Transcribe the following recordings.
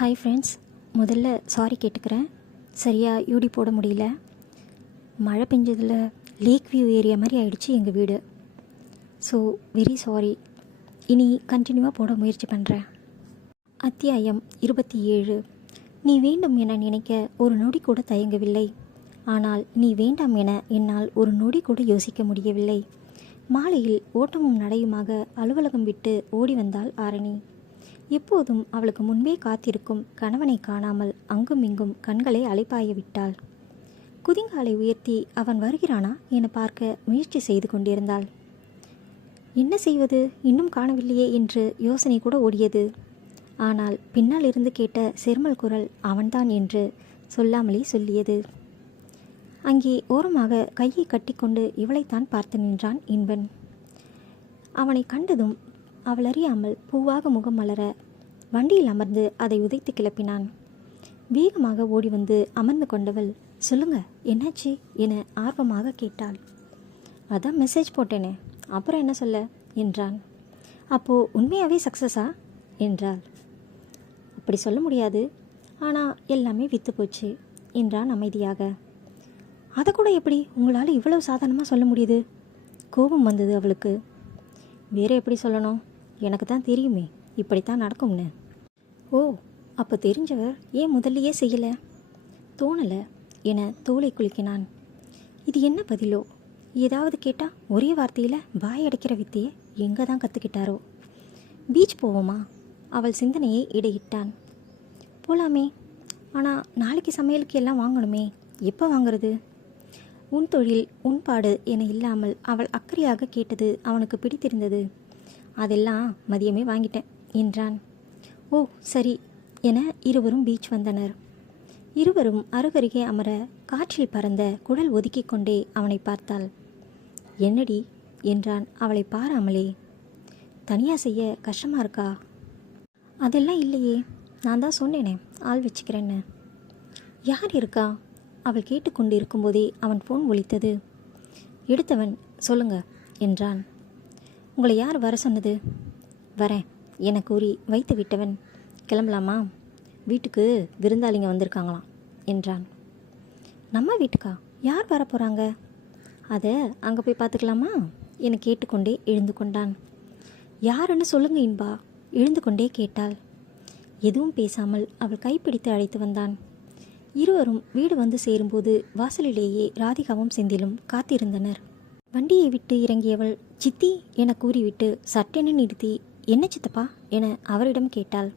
Hi friends, முதல்ல sorry கேட்டுக்கிறேன். சரியாக யூடி போட முடியல. மழை பெஞ்சதில் லேக் வியூ ஏரியா மாதிரி ஆயிடுச்சு எங்கள் வீடு. So very sorry. இனி கண்டினியூவாக போட முயற்சி பண்ணுறேன். அத்தியாயம் 27. நீ வேண்டும் என நினைக்க ஒரு நொடி கூட தயங்கவில்லை. ஆனால் நீ வேண்டாம் என என்னால் ஒரு நொடி கூட யோசிக்க முடியவில்லை. மாலையில் ஓட்டமும் நடையுமாக அலுவலகம் விட்டு ஓடி வந்தாள் ஆரணி. எப்போதும் அவளுக்கு முன்பே காத்திருக்கும் கணவனை காணாமல் அங்கும் இங்கும் கண்களை அலைப்பாய விட்டாள். குதிங்காலை உயர்த்தி அவன் வருகிறானா என பார்க்க முயற்சி செய்து கொண்டிருந்தாள். என்ன செய்வது, இன்னும் காணவில்லையே என்று யோசனை கூட ஓடியது. ஆனால் பின்னால் இருந்து கேட்ட செருமல் குரல் அவன்தான் என்று சொல்லாமலே சொல்லியது. அங்கே ஓரமாக கையை கட்டிக்கொண்டு இவளைத்தான் பார்த்து நின்றான் இன்பன். அவனை கண்டதும் அவள் அறியாமல் பூவாக முகம் மலர வண்டியில் அமர்ந்து அதை உதைத்து கிளப்பினான். வேகமாக ஓடி வந்து அமர்ந்து கொண்டவள், சொல்லுங்க என்னாச்சு என ஆர்வமாக கேட்டாள். அதான் மெசேஜ் போட்டேனே, அப்புறம் என்ன சொல்ல என்றான். அப்போது உண்மையாகவே சக்ஸஸா என்றாள். அப்படி சொல்ல முடியாது, ஆனால் எல்லாமே வித்து போச்சு என்றான் அமைதியாக. அதை கூட எப்படி உங்களால் இவ்வளவு சாதாரணமாக சொல்ல முடியுது? கோபம் வந்தது அவளுக்கு. வேறு எப்படி சொல்லணும், எனக்கு தான் தெரியுமே இப்படித்தான் நடக்கும்னு. ஓ, அப்போ தெரிஞ்சவர் ஏன் முதல்லையே செய்யலை? தோணலை என தோலை குலுக்கினான். இது என்ன பதிலோ? ஏதாவது கேட்டால் ஒரே வார்த்தையில் வாய் அடைக்கிற வித்தையை எங்கே தான் கற்றுக்கிட்டாரோ? பீச் போவோமா? அவள் சிந்தனையை இடையிட்டான். போகலாமே, ஆனால் நாளைக்கு சமையலுக்கு எல்லாம் வாங்கணுமே, எப்போ வாங்குறது? உன் தொழில் உன் பாடு என இல்லாமல் அவள் அக்கறையாக கேட்டது அவனுக்கு பிடித்திருந்தது. அதெல்லாம் மதியமே வாங்கிட்டேன் என்றான். ஓ சரி என இருவரும் பீச் வந்தனர். இருவரும் அருகருகே அமர காற்றில் பறந்த குடல் ஒதுக்கி கொண்டே அவனை பார்த்தாள். என்னடி என்றான் அவளை பாராமலே. தனியாக செய்ய கஷ்டமாக இருக்கா? அதெல்லாம் இல்லையே, நான் தான் சொன்னேனே ஆள் வச்சுக்கிறேன்னு. யார் இருக்கா? அவள் கேட்டுக்கொண்டு இருக்கும்போதே அவன் ஃபோன் ஒலித்தது. எடுத்தவன் சொல்லுங்க என்றான். உங்களை யார் வர சொன்னது? வரேன் என கூறி வைத்து விட்டவன், கிளம்பலாமா? வீட்டுக்கு விருந்தாளிங்க வந்திருக்காங்களாம் என்றான். நம்ம வீட்டுக்கா? யார் வர போகிறாங்க? அதை அங்கே போய் பார்த்துக்கலாமா என கேட்டுக்கொண்டே எழுந்து கொண்டான். யாருன்னு சொல்லுங்க இன்பா எழுந்து கொண்டே கேட்டாள். எதுவும் பேசாமல் அவள் கைப்பிடித்து அழைத்து வந்தான். இருவரும் வீடு வந்து சேரும்போது வாசலிலேயே ராதிகாவும் செந்திலும் காத்திருந்தனர். வண்டியை விட்டு இறங்கியவள் சித்தி என கூறிவிட்டு சட்டென நிறுத்தி, என்ன சித்தப்பா என அவரிடம் கேட்டாள்.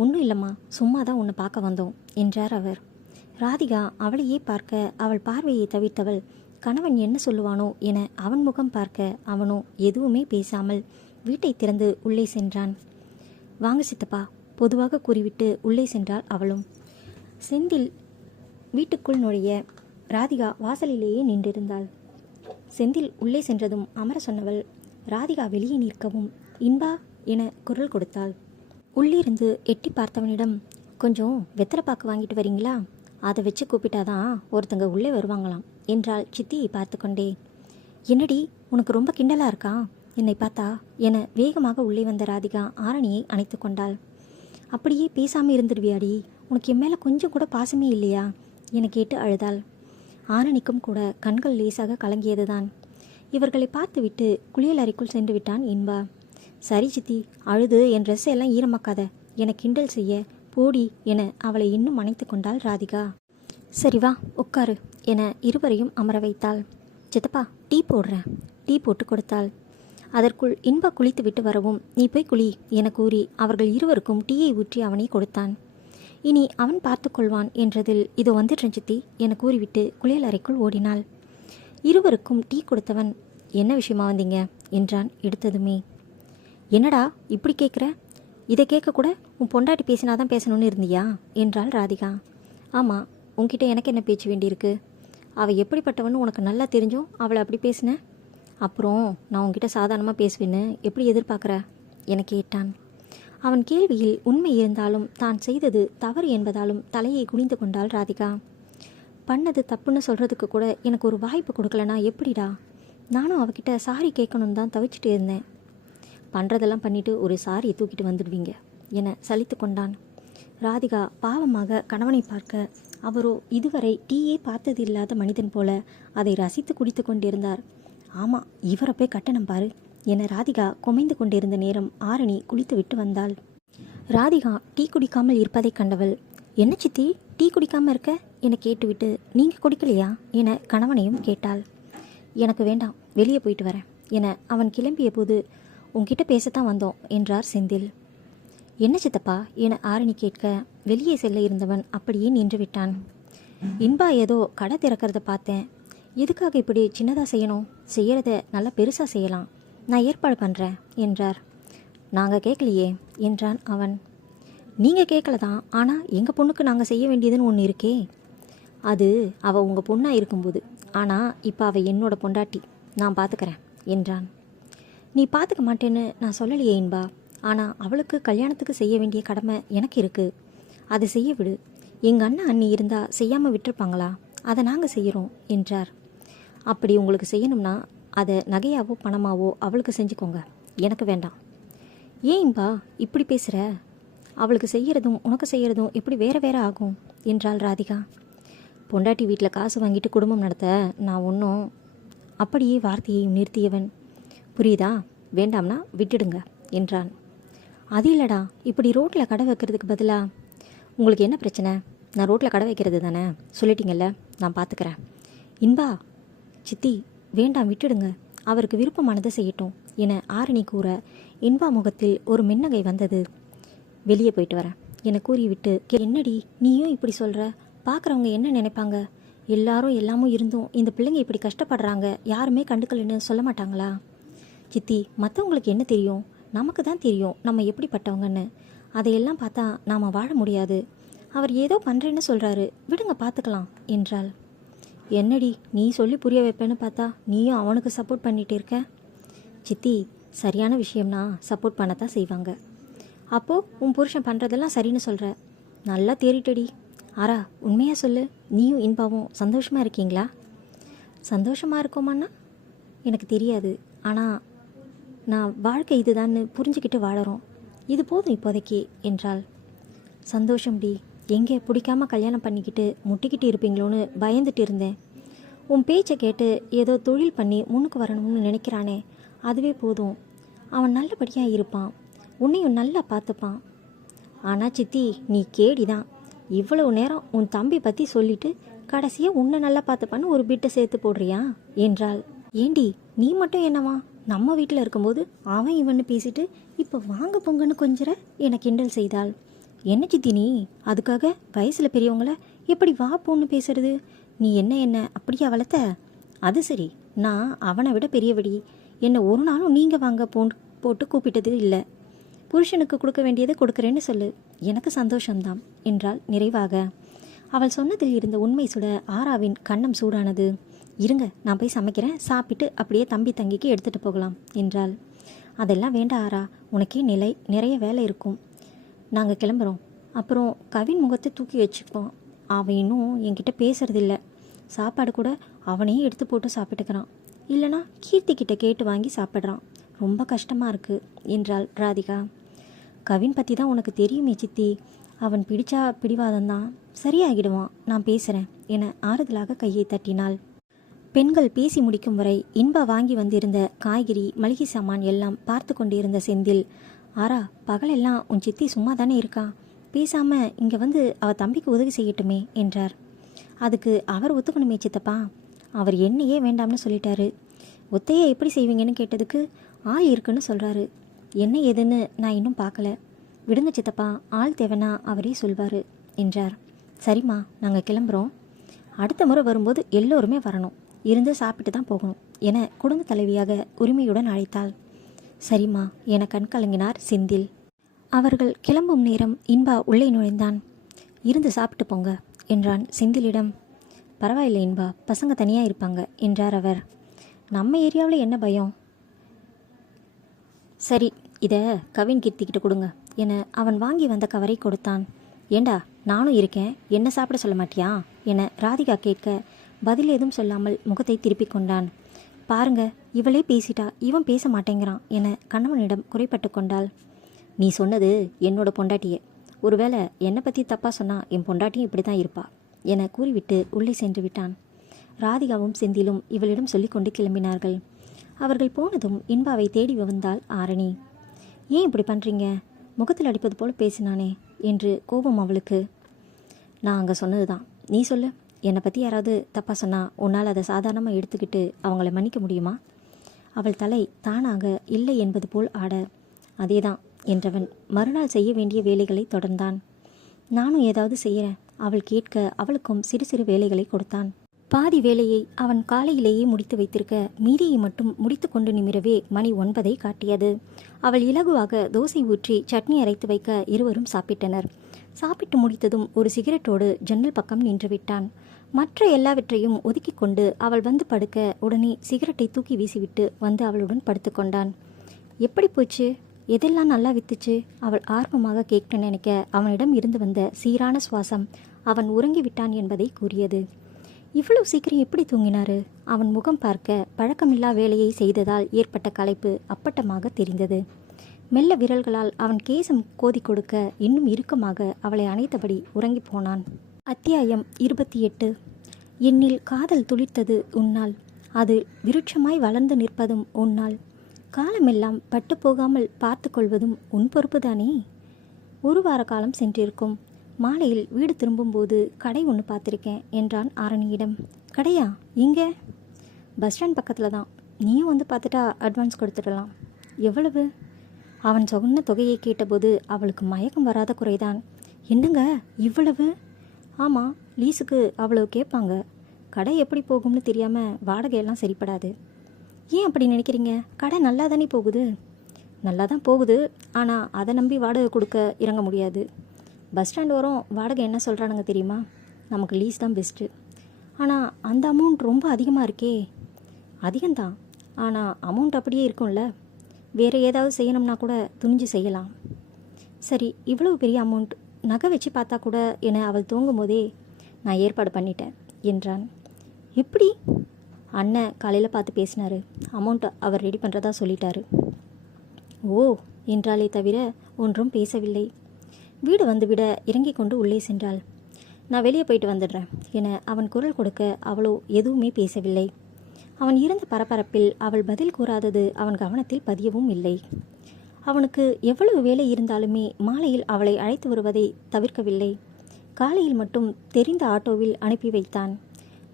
ஒன்றும் இல்லைம்மா, சும்மா தான் உன்னை பார்க்க வந்தோம் என்றார் அவர். ராதிகா அவளையே பார்க்க அவள் பார்வையை தவிர்த்தவள் கணவன் என்ன சொல்லுவானோ என அவன் முகம் பார்க்க அவனோ எதுவுமே பேசாமல் வீட்டை திறந்து உள்ளே சென்றான். வாங்க சித்தப்பா பொதுவாக கூறிவிட்டு உள்ளே சென்றாள் அவளும். செந்தில் வீட்டுக்குள் நுழைய ராதிகா வாசலிலேயே நின்றிருந்தாள். செந்தில் உள்ளே சென்றதும் அமர சொன்னவள் ராதிகா வெளியே நிற்கவும் இன்பா என குரல் கொடுத்தாள். உள்ளிருந்து எட்டி பார்த்தவனிடம், கொஞ்சம் வெத்தலைப்பாக்கு வாங்கிட்டு வரீங்களா? அதை வச்சு கூப்பிட்டாதான் ஒருத்தங்க உள்ளே வருவாங்களாம் என்றாள் சித்தியை பார்த்து கொண்டே. என்னடி உனக்கு ரொம்ப கிண்டலாக இருக்கா என்னை பார்த்தா என வேகமாக உள்ளே வந்த ராதிகா ஆரணியை அணைத்து கொண்டாள். அப்படியே பேசாமல் இருந்துடுவியாடி, உனக்கு என் மேலே கொஞ்சம் கூட பாசமே இல்லையா என கேட்டு அழுதாள். ஆரணிக்கும் கூட கண்கள் லேசாக கலங்கியதுதான். இவர்களை பார்த்துவிட்டு குளியல் அறைக்குள் சென்று விட்டான் இன்பா. சரி சித்தி, அழுது என் ட்ரெஸ் எல்லாம் ஈரமாக்காத என கிண்டல் செய்ய போடி என அவளை இன்னும் அணைத்து கொண்டாள் ராதிகா. சரி வா உட்காரு என இருவரையும் அமர வைத்தாள். சித்தப்பா டீ போடுறேன். டீ போட்டு கொடுத்தாள். அதற்குள் இன்பா குளித்து விட்டு வரவும், நீ போய் குளி என கூறி அவர்கள் இருவருக்கும் டீயை ஊற்றி அவனை கொடுத்தான். இனி அவன் பார்த்து கொள்வான் என்றதில் இதோ வந்துடுறேன் சித்தி என கூறிவிட்டு குளியல் அறைக்குள் ஓடினாள். இருவருக்கும் டீ கொடுத்தவன், என்ன விஷயமா வந்தீங்க என்றான் எடுத்ததுமே. என்னடா இப்படி கேட்குற? இதை கேட்கக்கூட உன் பொண்டாட்டி பேசினாதான் பேசணும்னு இருந்தியா என்றாள் ராதிகா. ஆமாம், உன்கிட்ட எனக்கு என்ன பேச்சு வேண்டியிருக்கு? அவள் எப்படிப்பட்டவன்னு உனக்கு நல்லா தெரிஞ்சும் அவளை அப்படி பேசின. அப்புறம் நான் உன்கிட்ட சாதாரணமாக பேசுவேன்னு எப்படி எதிர்பார்க்குற என கேட்டான். அவன் கேள்வியில் உண்மை இருந்தாலும் தான் செய்தது தவறு என்பதாலும் தலையை குனிந்து கொண்டாள் ராதிகா. பண்ணது தப்புன்னு சொல்கிறதுக்கு கூட எனக்கு ஒரு வாய்ப்பு கொடுக்கலனா எப்படிடா? நானும் அவகிட்ட சாரி கேட்கணுன்னு தான் தவிச்சிட்டு இருந்தேன். பண்ணுறதெல்லாம் பண்ணிவிட்டு ஒரு சாரியை தூக்கிட்டு வந்துடுவீங்க என சலித்து கொண்டான். ராதிகா பாவமாக கணவனை பார்க்க அவரோ இதுவரை டீயே பார்த்தது இல்லாத மனிதன் போல அதை ரசித்து குடித்து கொண்டிருந்தார். ஆமாம், இவரை போய் கட்டணம் பாரு என ராதிகா குமைந்து கொண்டிருந்த நேரம் ஆரணி குளித்து விட்டு வந்தாள். ராதிகா டீ குடிக்காமல் இருப்பதைக் கண்டவள், என்ன சித்தி டீ குடிக்காமல் இருக்க என கேட்டுவிட்டு, நீங்கள் குடிக்கலையா என கணவனையும் கேட்டாள். எனக்கு வேண்டாம், வெளியே போயிட்டு வரேன் என அவன் கிளம்பிய போது, உன்கிட்ட பேசத்தான் வந்தோம் என்றார் செந்தில். என்ன சித்தப்பா என ஆரணி கேட்க, வெளியே செல்ல இருந்தவன் அப்படியே நின்று விட்டான். இன்பா ஏதோ கடை திறக்கிறத பார்த்தேன், எதுக்காக இப்படி சின்னதாக செய்யணும், செய்கிறத நல்லா பெருசாக செய்யலாம், நான் ஏற்பாடு பண்ணுறேன் என்றார். நாங்கள் கேட்கலையே என்றான் அவன். நீங்கள் கேட்கல தான், ஆனால் எங்கள் பொண்ணுக்கு நாங்கள் செய்ய வேண்டியதுன்னு ஒன்று இருக்கே. அது அவள் உங்கள் பொண்ணாக இருக்கும்போது, ஆனால் இப்போ அவள் என்னோட பொண்டாட்டி, நான் பார்த்துக்கிறேன் என்றான். நீ பார்த்துக்க மாட்டேன்னு நான் சொல்லலையே இன்பா, ஆனால் அவளுக்கு கல்யாணத்துக்கு செய்ய வேண்டிய கடமை எனக்கு இருக்குது, அதை செய்ய விடு. எங்கள் அண்ணன் அண்ணி இருந்தால் செய்யாமல் விட்டுருப்பாங்களா, அதை நாங்கள் செய்கிறோம் என்றார். அப்படி உங்களுக்கு செய்யணும்னா அதை நகையாவோ பணமாவோ அவளுக்கு செஞ்சுக்கோங்க, எனக்கு வேண்டாம். ஏன் இன்பா இப்படி பேசுகிற, அவளுக்கு செய்கிறதும் உனக்கு செய்கிறதும் எப்படி வேற வேற ஆகும் என்றாள் ராதிகா. பொண்டாட்டி வீட்டில் காசு வாங்கிட்டு குடும்பம் நடத்த நான் ஒன்றும். அப்படியே வார்த்தையை நிறுத்தியவன், புரியுதா, வேண்டாம்னா விட்டுடுங்க என்றான். அது இல்லடா, இப்படி ரோட்டில் கடை வைக்கிறதுக்கு பதிலாக, உங்களுக்கு என்ன பிரச்சனை, நான் ரோட்டில் கடை வைக்கிறது தானே சொல்லிட்டீங்கல்ல, நான் பார்த்துக்கிறேன். இன்பா சித்தி வேண்டாம் விட்டுடுங்க, அவருக்கு விருப்பமானதை செய்யட்டும் என ஆரணி கூற, இன்பா முகத்தில் ஒரு மின்னகை வந்தது. வெளியே போயிட்டு வரேன் என கூறிவிட்டு, என்னடி நீயும் இப்படி சொல்கிற, பார்க்குறவங்க என்ன நினைப்பாங்க, எல்லாரும் எல்லாமும் இருந்தும் இந்த பிள்ளைங்க இப்படி கஷ்டப்படுறாங்க, யாருமே கண்டுக்கலன்னு சொல்ல மாட்டாங்களா? சித்தி, மற்றவங்களுக்கு என்ன தெரியும், நமக்கு தான் தெரியும் நம்ம எப்படிப்பட்டவங்கன்னு, அதையெல்லாம் பார்த்தா நாம் வாழ முடியாது. அவர் ஏதோ பண்ணுறேன்னு சொல்கிறாரு, விடுங்க பார்த்துக்கலாம் என்றாள். என்னடி நீ சொல்லி புரிய வைப்பேன்னு பார்த்தா நீயும் அவனுக்கு சப்போர்ட் பண்ணிகிட்டு இருக்க. சித்தி, சரியான விஷயம்னா சப்போர்ட் பண்ணத்தான் செய்வாங்க. அப்போது உன் புருஷன் பண்ணுறதெல்லாம் சரின்னு சொல்கிற, நல்லா தேறிட்டடி. ஆரா உண்மையாக சொல்லு, நீயும் இன்பாவும் சந்தோஷமாக இருக்கீங்களா? சந்தோஷமாக இருக்கோமான்னா எனக்கு தெரியாது, ஆனால் நான் வாழ்க்கை இதுதான்னு புரிஞ்சுக்கிட்டு வாழறோம், இது போதும் இப்போதைக்கு என்றாள். சந்தோஷம்டி, எங்கே பிடிக்காம கல்யாணம் பண்ணிக்கிட்டு முட்டிக்கிட்டு இருப்பீங்களோன்னு பயந்துட்டு இருந்தேன். உன் பேச்சை கேட்டு ஏதோ தொழில் பண்ணி முன்னுக்கு வரணும்னு நினைக்கிறானே, அதுவே போதும். அவன் நல்லபடியாக இருப்பான், உன்னையும் நல்லா பார்த்துப்பான். ஆனால் சித்தி நீ கேடிதான், இவ்வளவு நேரம் உன் தம்பி பற்றி சொல்லிட்டு கடைசியாக உன்னை நல்லா பார்த்துப்பான்னு ஒரு பிட்டை சேர்த்து போடுறியா என்றாள். ஏண்டி நீ மட்டும் என்னவா, நம்ம வீட்டில் இருக்கும்போது அவன் இவன்னு பேசிட்டு இப்போ வாங்க பொங்கன்னு கொஞ்சிற என கிண்டல் செய்தாள். என்ன சித்தி நீ அதுக்காக வயசில் பெரியவங்கள எப்படி வா பொண்ணு பேசுறது, நீ என்ன அப்படியா வளர்த்த? அது சரி, நான் அவனை விட பெரியவடி, என்னை ஒரு நாளும் நீங்கள் வாங்க போட்டு கூப்பிட்டது இல்லை. புருஷனுக்கு கொடுக்க வேண்டியதை கொடுக்குறேன்னு சொல்லு, எனக்கு சந்தோஷம்தான் என்றாள் நிறைவாக. அவள் சொன்னதில் இருந்த உண்மை சுட ஆராவின் கன்னம் சூடானது. இருங்க நான் போய் சமைக்கிறேன், சாப்பிட்டு அப்படியே தம்பி தங்கிக்கு எடுத்துகிட்டு போகலாம் என்றாள். அதெல்லாம் வேண்டாம் ஆரா, உனக்கே நிறைய வேலை இருக்கும், நாங்கள் கிளம்புறோம். அப்புறம் கவின் முகத்தை தூக்கி வச்சுப்போம், அவன் இன்னும் என்கிட்ட பேசுறதில்ல, சாப்பாடு கூட அவனையே எடுத்து போட்டு சாப்பிட்டுக்கிறான், இல்லைனா கீர்த்திக்கிட்ட கேட்டு வாங்கி சாப்பிட்றான், ரொம்ப கஷ்டமாக இருக்குது என்றாள் ராதிகா. கவின் பற்றி தான் உனக்கு தெரியுமே சித்தி, அவன் பிடிச்சா பிடிவாதந்தான், சரியாகிடுவான், நான் பேசுகிறேன் என ஆறுதலாக கையை தட்டினாள். பெண்கள் பேசி முடிக்கும் வரை இன்பா வாங்கி வந்திருந்த காய்கறி மளிகை சாமான் எல்லாம் பார்த்து கொண்டிருந்த செந்தில், ஆரா பகலெல்லாம் உன் சித்தி சும்மா தானே இருக்கா, பேசாமல் இங்கே வந்து அவள் தம்பிக்கு உதவி செய்யட்டுமே என்றார். அதுக்கு அவர் ஒத்துக்கணுமே சித்தப்பா, அவர் என்னையே வேண்டாம்னு சொல்லிட்டாரு. ஒத்தையை எப்படி செய்வீங்கன்னு கேட்டதுக்கு ஆள் இருக்குன்னு சொல்கிறாரு, என்ன ஏதுன்னு நான் இன்னும் பார்க்கல, விடுங்க சித்தப்பா, ஆள் தேவைன்னா அவரே சொல்வார் என்றார். சரிம்மா நாங்கள் கிளம்புறோம், அடுத்த முறை வரும்போது எல்லோருமே வரணும், இருந்து சாப்பிட்டு தான் போகணும் என குடும்ப தலைவியாக உரிமையுடன் அழைத்தாள். சரிம்மா என கண் கலங்கினார் செந்தில். அவர்கள் கிளம்பும் நேரம் இன்பா உள்ளே நுழைந்தான். இருந்து சாப்பிட்டு போங்க என்றான் செந்திலிடம். பரவாயில்லை இன்பா, பசங்க தனியாக இருப்பாங்க என்றார் அவர். நம்ம ஏரியாவில் என்ன பயம். சரி இதை கவின் கீர்த்திக்கிட்ட கொடுங்க என அவன் வாங்கி வந்த கவரை கொடுத்தான். ஏண்டா நானும் இருக்கேன், என்ன சாப்பிட சொல்ல மாட்டியா என ராதிகா கேட்க பதில் ஏதும் சொல்லாமல் முகத்தை திருப்பிக் கொண்டான். பாருங்க இவளே பேசிட்டா, இவன் பேச மாட்டேங்கிறான் என கணவனிடம் குறைப்பட்டு கொண்டாள். நீ சொன்னது என்னோட பொண்டாட்டியே, ஒருவேளை என்னை பற்றி தப்பாக சொன்னால் என் பொண்டாட்டியும் இப்படி தான் இருப்பா என கூறிவிட்டு உள்ளே சென்று விட்டான். ராதிகாவும் செந்திலும் இவளிடம் சொல்லிக்கொண்டு கிளம்பினார்கள். அவர்கள் போனதும் இன்பாவை தேடி வந்தாள் ஆரணி. ஏன் இப்படி பண்ணுறீங்க? முகத்தில் அடிப்பது போல் பேசினானே என்று கோபம் அவளுக்கு. நான் அங்கே சொன்னது தான், நீ சொல்லு. என்னை பற்றி யாராவது தப்பாக சொன்னால் உன்னால் அதை சாதாரணமாக எடுத்துக்கிட்டு அவங்கள மன்னிக்க முடியுமா? அவள் தலை தானாக இல்லை என்பது போல் ஆட, அதேதான் என்றவன் மறுநாள் செய்ய வேண்டிய வேலைகளை தொடர்ந்தான். நானும் ஏதாவது செய்கிறேன். அவள் கேட்க அவளுக்கும் சிறு சிறு வேலைகளை கொடுத்தான். பாதி வேலையை அவன் காலையிலேயே முடித்து வைத்திருக்க மீதியை மட்டும் முடித்து கொண்டு நிமிரவே மணி 9 காட்டியது. அவள் இலகுவாக தோசை ஊற்றி சட்னி அரைத்து வைக்க இருவரும் சாப்பிட்டனர். சாப்பிட்டு முடித்ததும் ஒரு சிகரெட்டோடு ஜன்னல் பக்கம் நின்று விட்டான். மற்ற எல்லாவற்றையும் ஒதுக்கி கொண்டு அவள் வந்து படுக்க உடனே சிகரெட்டை தூக்கி வீசிவிட்டு வந்து அவளுடன் படுத்துக்கொண்டான். எப்படி போச்சு? எதெல்லாம் நல்லா வித்துச்சு? அவள் ஆர்வமாக கேட்க நினைக்க அவனிடம் இருந்து வந்த சீரான சுவாசம் அவன் உறங்கிவிட்டான் என்பதை கூறியது. இவ்வளவு சீக்கிரம் எப்படி தூங்கினாரு? அவன் முகம் பார்க்க பழக்கமில்லா வேலையை செய்ததால் ஏற்பட்ட களைப்பு அப்பட்டமாக தெரிந்தது. மெல்ல விரல்களால் அவன் கேசம் கோதி கொடுக்க இன்னும் இறுக்கமாக அவளை அணைத்தபடி உறங்கி போனான். அத்தியாயம் 28. என்னில் காதல் துளிர்த்தது உன்னால், அது விருட்சமாய் வளர்ந்து நிற்பதும் உன்னால், காலமெல்லாம் பட்டு போகாமல் பார்த்து கொள்வதும் உன் பொறுப்புதானே. ஒரு வார காலம் சென்றிருக்கும். மாலையில் வீடு திரும்பும்போது கடை ஒன்று பார்த்துருக்கேன் என்றான் ஆரணியிடம். கடையா? இங்கே? பஸ் ஸ்டாண்ட் பக்கத்தில் தான். நீயும் வந்து பார்த்துட்டா அட்வான்ஸ் கொடுத்துடலாம். எவ்வளவு? அவன் சொன்ன தொகையை கேட்டபோது அவளுக்கு மயக்கம் வராத குறைதான். என்னங்க இவ்வளவு? ஆமாம், லீஸுக்கு அவ்வளவு கேட்பாங்க. கடை எப்படி போகும்னு தெரியாமல் வாடகையெல்லாம் சரிப்படாது. ஏன் அப்படி நினைக்கிறீங்க? கடை நல்லா தானே போகுது. நல்லா தான் போகுது, ஆனால் அதை நம்பி வாடகை கொடுக்க இறங்க முடியாது. பஸ் ஸ்டாண்ட் வரும் வாடகை என்ன சொல்கிறானுங்க தெரியுமா? நமக்கு லீஸ் தான் பெஸ்ட்டு. ஆனால் அந்த அமௌண்ட் ரொம்ப அதிகமாக இருக்கே. அதிகம்தான், ஆனால் அமௌண்ட் அப்படியே இருக்கும்ல. வேறு ஏதாவது செய்யணும்னா கூட துணிஞ்சு செய்யலாம். சரி, இவ்வளவு பெரிய அமௌண்ட் நகை வச்சு பார்த்தா கூட என அவள் தூங்கும் போதே நான் ஏற்பாடு பண்ணிட்டேன் என்றான். எப்படி? அண்ணன் காலையில் பார்த்து பேசினார். அமௌண்ட் அவர் ரெடி பண்ணுறதா சொல்லிட்டாரு. ஓ என்றாலே தவிர ஒன்றும் பேசவில்லை. வீடு வந்துவிட இறங்கி கொண்டு உள்ளே சென்றாள். நான் வெளியே போயிட்டு வந்துடுறேன் என அவன் குரல் கொடுக்க அவளோ எதுவுமே பேசவில்லை. அவன் இருந்த பரபரப்பில் அவள் பதில் கூறாதது அவன் கவனத்தில் பதியவும் இல்லை. அவனுக்கு எவ்வளவு வேலை இருந்தாலுமே மாலையில் அவளை அழைத்து வருவதை தவிர்க்கவில்லை. காலையில் மட்டும் தெரிந்த ஆட்டோவில் அனுப்பி வைத்தான்.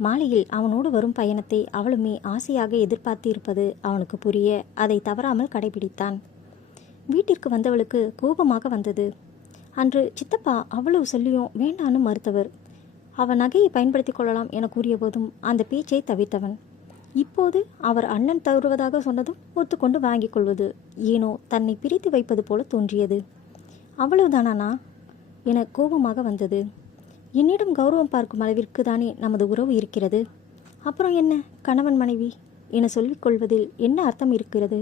மாலையில் அவனோடு வரும் பயணத்தை அவளுமே ஆசையாக எதிர்பார்த்து இருப்பது அவனுக்கு புரிய அதை தவறாமல் கடைபிடித்தான். வீட்டிற்கு வந்தவளுக்கு கோபமாக வந்தது. அன்று சித்தப்பா அவ்வளவு சொல்லியும் வேண்டான்னு மறுத்தவர். அவன் நகையை பயன்படுத்தி கொள்ளலாம் என கூறிய போதும் அந்த பேச்சை தவிர்த்தவன். இப்போது அவர் அண்ணன் தருவதாக சொன்னதும் ஒத்துக்கொண்டு வாங்கிக் கொள்வது ஏனோ தன்னை பிரித்து வைப்பது போல தோன்றியது. அவ்வளவுதானா என கோபமாக வந்தது. என்னிடம் கௌரவம் பார்க்கும் அளவிற்கு தானே நமது உறவு இருக்கிறது. அப்புறம் என்ன கணவன் மனைவி என சொல்லிக்கொள்வதில் என்ன அர்த்தம் இருக்கிறது?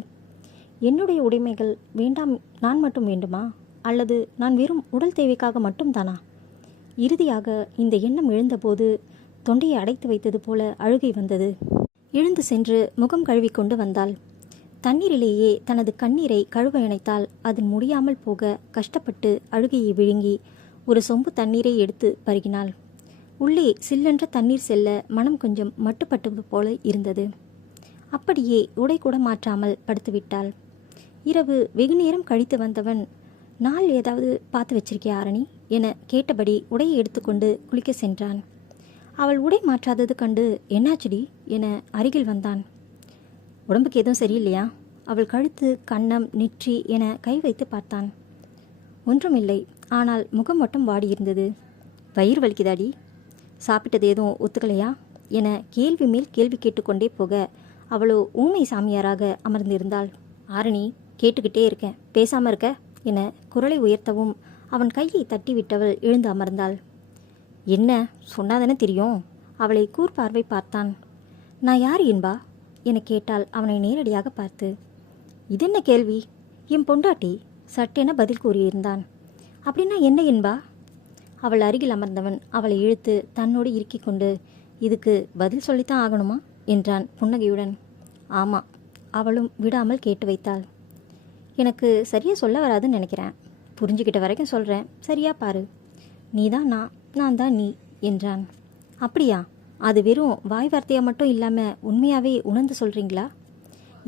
என்னுடைய உடைமைகள் வேண்டாம் நான் மட்டும் வேண்டுமா? அல்லது நான் வெறும் உடல் தேவைக்காக மட்டும்தானா? இறுதியாக இந்த எண்ணம் எழுந்தபோது தொண்டையை அடைத்து வைத்தது போல அழுகை வந்தது. எழுந்து சென்று முகம் கழுவி கொண்டு வந்தாள். தண்ணீரிலேயே தனது கண்ணீரை கழுவ இணைத்தால் அது முடியாமல் போக கஷ்டப்பட்டு அழுகையை விழுங்கி ஒரு சொம்பு தண்ணீரை எடுத்து பருகினாள். உள்ளே சில்லென்ற தண்ணீர் செல்ல மனம் கொஞ்சம் மட்டுப்பட்டது போல இருந்தது. அப்படியே உடை கூட மாற்றாமல் படுத்துவிட்டாள். இரவு வெகுநேரம் கழித்து வந்தவன், நாள் ஏதாவது பார்த்து வச்சிருக்கியா ஆரணி என கேட்டபடி உடையை எடுத்துக்கொண்டு குளிக்க சென்றான். அவள் உடை மாற்றாதது கண்டு என்னாச்சுடி என அருகில் வந்தான். உடம்புக்கு எதுவும் சரியில்லையா? அவள் கழுத்து, கன்னம், நெற்றி என கை வைத்து பார்த்தான். ஒன்றுமில்லை, ஆனால் முகம் மட்டும் வாடியிருந்தது. வயிறு வலிக்குதாடி? சாப்பிட்டது எதுவும் ஒத்துக்கலையா என கேள்வி மேல் கேள்வி கேட்டுக்கொண்டே போக அவளோ ஊமை சாமியாராக அமர்ந்திருந்தாள். ஆரணி, கேட்டுக்கிட்டே இருக்கேன், பேசாமல் இருக்க என குரலை உயர்த்தவும் அவன் கையை தட்டிவிட்டவள் எழுந்து அமர்ந்தாள். என்ன சொன்னாதானே தெரியும்? அவளை கூர்பார்வை பார்த்தான். நான் யார் என்பா என கேட்டால் அவனை நேரடியாக பார்த்து. இதென்ன கேள்வி? என் பொண்டாட்டி சட்டென பதில் கூறியிருந்தான். அப்படின்னா என்ன என்பா? அவள் அருகில் அமர்ந்தவன் அவளை இழுத்து தன்னோடு இறுக்கிக் கொண்டு, இதுக்கு பதில் சொல்லித்தான் ஆகணுமா என்றான் புன்னகையுடன். ஆமாம். அவளும் விடாமல் கேட்டு வைத்தாள். எனக்கு சரியாக சொல்ல வராதுன்னு நினைக்கிறேன். புரிஞ்சுக்கிட்ட வரைக்கும் சொல்கிறேன், சரியா பாரு. நீ தான் நான் தான் நீ என்றான். அப்படியா? அது வெறும் வாய் வார்த்தையாக மட்டும் இல்லாமல் உண்மையாகவே உணர்ந்து சொல்கிறீங்களா?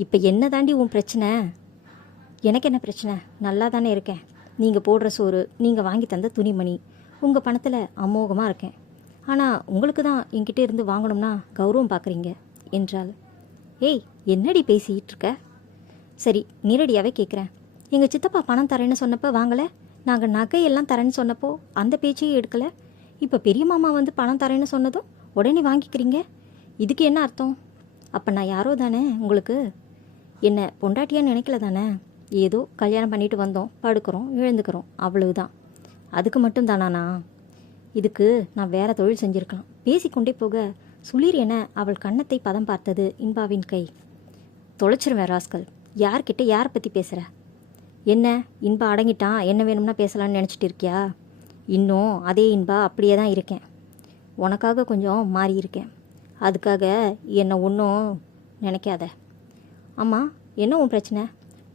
இப்போ என்ன தாண்டி உன் பிரச்சனை? எனக்கு என்ன பிரச்சனை? நல்லா தானே இருக்கேன். நீங்கள் போடுற சோறு, நீங்கள் வாங்கி தந்த துணிமணி, உங்கள் பணத்தில் அமோகமாக இருக்கேன். ஆனால் உங்களுக்கு தான் என்கிட்ட இருந்து வாங்கணும்னா கௌரவம் பார்க்குறீங்க என்றாள். ஏய், என்னடி பேசிகிட்டு இருக்க? சரி, நேரடியாகவே கேட்குறேன். எங்கள் சித்தப்பா பணம் தரேன்னு சொன்னப்போ வாங்கலை, நாங்கள் நகையெல்லாம் தரேன்னு சொன்னப்போ அந்த பேச்சையே எடுக்கலை. இப்போ பெரிய மாமா வந்து பணம் தரேன்னு சொன்னதும் உடனே வாங்கிக்கிறீங்க. இதுக்கு என்ன அர்த்தம்? அப்போ நான் யாரோ தானே உங்களுக்கு? என்ன பொண்டாட்டியான்னு நினைக்கல தானே? ஏதோ கல்யாணம் பண்ணிட்டு வந்தோம், படுக்கிறோம், எழுந்துக்கிறோம், அவ்வளவுதான். அதுக்கு மட்டும் தானாண்ணா? இதுக்கு நான் வேற தொழில் செஞ்சுருக்கலாம். பேசிக்கொண்டே போக சுளீர் என அவள் கன்னத்தை பதம் பார்த்தது இன்பாவின் கை. தொலைச்சிருவேன் ராஸ்கல். யார்கிட்ட யாரை பற்றி பேசுகிற? என்ன இன்பா அடங்கிட்டான், என்ன வேணும்னா பேசலான்னு நினச்சிட்டு இருக்கியா? இன்னும் அதே இன்பா அப்படியே தான் இருக்கேன். உனக்காக கொஞ்சம் மாறி இருக்கேன். அதுக்காக என்னை ஒன்றும் நினைக்காத. அம்மா, என்ன உன் பிரச்சனை?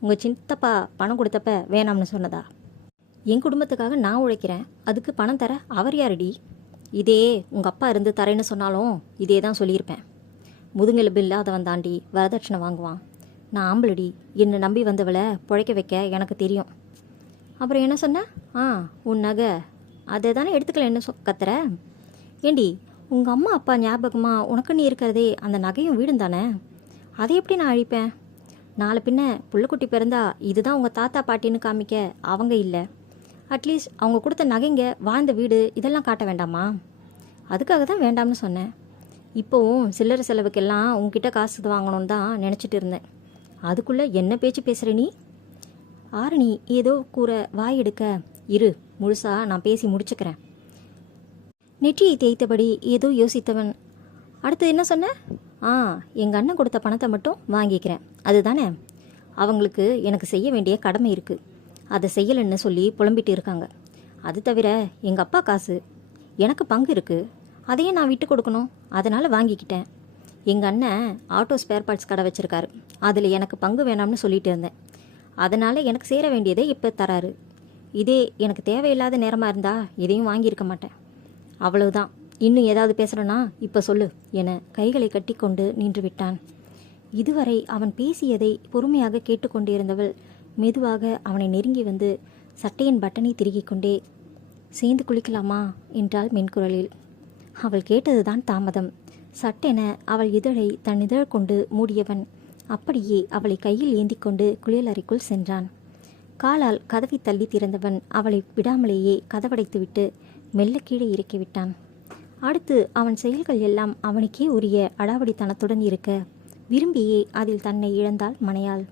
உங்கள் சித்தப்பா பணம் கொடுத்தப்ப வேணாம்னு சொன்னதா? என் குடும்பத்துக்காக நான் உழைக்கிறேன், அதுக்கு பணம் தர அவர் யாரடி? இதே உங்கள் அப்பா இருந்து தரேன்னு சொன்னாலும் இதே தான் சொல்லியிருப்பேன். முதுங்கெலும்பு இல்லாதவன் தாண்டி வரதட்சணை வாங்குவான். நான் ஆம்பளடி, என்னை நம்பி வந்தவளை பிழைக்க வைக்க எனக்கு தெரியும். அப்புறம் என்ன சொன்ன? உன் நகை அதை தானே எடுத்துக்கல, என்ன கத்துற? ஏண்டி, உங்கள் அம்மா அப்பா ஞாபகமாக உனக்குன்னு இருக்கிறதே அந்த நகையும் வீடும் தானே? அதை எப்படி நான் அழிப்பேன்? நாளை பின்ன புள்ளைக்குட்டி பிறந்தா இதுதான் உங்கள் தாத்தா பாட்டின்னு காமிக்க அவங்க இல்லை. அட்லீஸ்ட் அவங்க கொடுத்த நகைங்க, வாழ்ந்த வீடு இதெல்லாம் காட்ட வேண்டாமா? அதுக்காக தான் வேண்டாம்னு சொன்னேன். இப்போவும் சில்லறை செலவுக்கெல்லாம் உங்ககிட்ட காசு வாங்கணும்னு தான் நினச்சிட்டு இருந்தேன். அதுக்குள்ளே என்ன பேச்சு பேசுகிற நீ? ஆரணி ஏதோ கூற வாய் எடுக்க, இரு முழுசாக நான் பேசி முடிச்சுக்கிறேன். நெற்றியை தேய்த்தபடி ஏதோ யோசித்தவன், அடுத்து என்ன சொன்ன? எங்கள் அண்ணன் கொடுத்த பணத்தை மட்டும் வாங்கிக்கிறேன், அதுதானே? அவங்களுக்கு எனக்கு செய்ய வேண்டிய கடமை இருக்குது, அதை செய்யலைன்னு சொல்லி புலம்பிட்டு இருக்காங்க. அது தவிர எங்கள் அப்பா காசு, எனக்கு பங்கு இருக்குது, அதையே நான் விட்டு கொடுக்கணும், அதனால் வாங்கிக்கிட்டேன். எங்கள் அண்ணன் ஆட்டோ ஸ்பேர் பார்ட்ஸ் கடை வச்சுருக்காரு, அதில் எனக்கு பங்கு வேணாம்னு சொல்லிட்டு இருந்தேன். அதனால் எனக்கு சேர வேண்டியதை இப்போ தராரு. இதே எனக்கு தேவையில்லாத நேரமாக இருந்தால் இதையும் வாங்கியிருக்க மாட்டேன். அவ்வளவுதான். இன்னும் ஏதாவது பேசுகிறனா இப்போ சொல்லு என கைகளை கட்டி கொண்டு நின்று விட்டான். இதுவரை அவன் பேசியதை பொறுமையாக கேட்டுக்கொண்டிருந்தவள் மெதுவாக அவனை நெருங்கி வந்து சட்டையின் பட்டனை திருகிக் கொண்டே, சேர்ந்து குளிக்கலாமா என்றாள் மென்குரலில். அவள் கேட்டதுதான் தாமதம். சட்டென அவள் இதழை தன் இதழ் கொண்டு மூடியவன் அப்படியே அவளை கையில் ஏந்தி கொண்டு குளியலறைக்குள் சென்றான். காலால் கதவை தள்ளி திறந்தவன் அவளை விடாமலேயே கதவடைத்துவிட்டு மெல்ல கீழே இறக்கிவிட்டான். அடுத்து அவன் செயல்கள் எல்லாம் அவனுக்கே உரிய அடாவடித்தனத்துடன் இருக்க விரும்பியே அதில் தன்னை இழந்தாள் மனையாள்.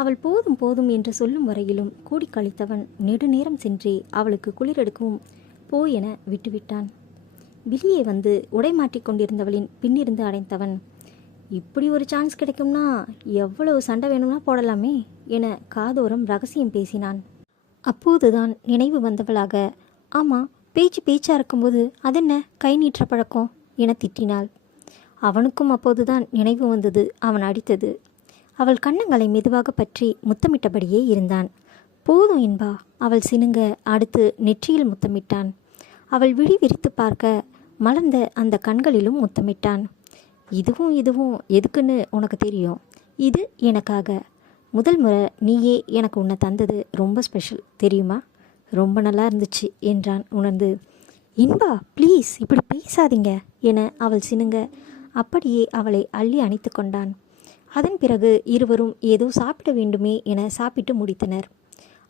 அவள் போதும் போதும் என்று சொல்லும் வரையிலும் கூடி கழித்தவன் நெடுநேரம் சென்றே அவளுக்கு குளிரெடுக்கவும் போ என விட்டுவிட்டான். வெளியே வந்து உடை மாற்றிக் கொண்டிருந்தவளின் பின்னிருந்து அடைந்தவன், இப்படி ஒரு சான்ஸ் கிடைக்கும்னா எவ்வளவு சண்டை வேணும்னா போடலாமே என காதோரம் ரகசியம் பேசினான். அப்போதுதான் நினைவு வந்தவளாக, ஆமாம், பேச்சா இருக்கும்போது அதென்ன கை நீற்ற பழக்கம் என திட்டினாள். அவனுக்கும் அப்போதுதான் நினைவு வந்தது அவன் அடித்தது. அவள் கன்னங்களை மெதுவாக பற்றி முத்தமிட்டபடியே இருந்தான். போதும் என்பா அவள் சினுங்க அடுத்து நெற்றியில் முத்தமிட்டான். அவள் விழி விரித்து பார்க்க மலர்ந்த அந்த கண்களிலும் முத்தமிட்டான். இதுவும் எதுக்குன்னு உனக்கு தெரியும், இது எனக்காக. முதல் முறை நீயே எனக்கு உன்னை தந்தது ரொம்ப ஸ்பெஷல் தெரியுமா? ரொம்ப நல்லா இருந்துச்சு என்றான் உணர்ந்து. இன்பா ப்ளீஸ் இப்படி பேசாதீங்க என அவள் சினுங்க அப்படியே அவளை அள்ளி அணைத்து கொண்டான். அதன் பிறகு இருவரும் ஏதோ சாப்பிட வேண்டுமே என சாப்பிட்டு முடித்தனர்.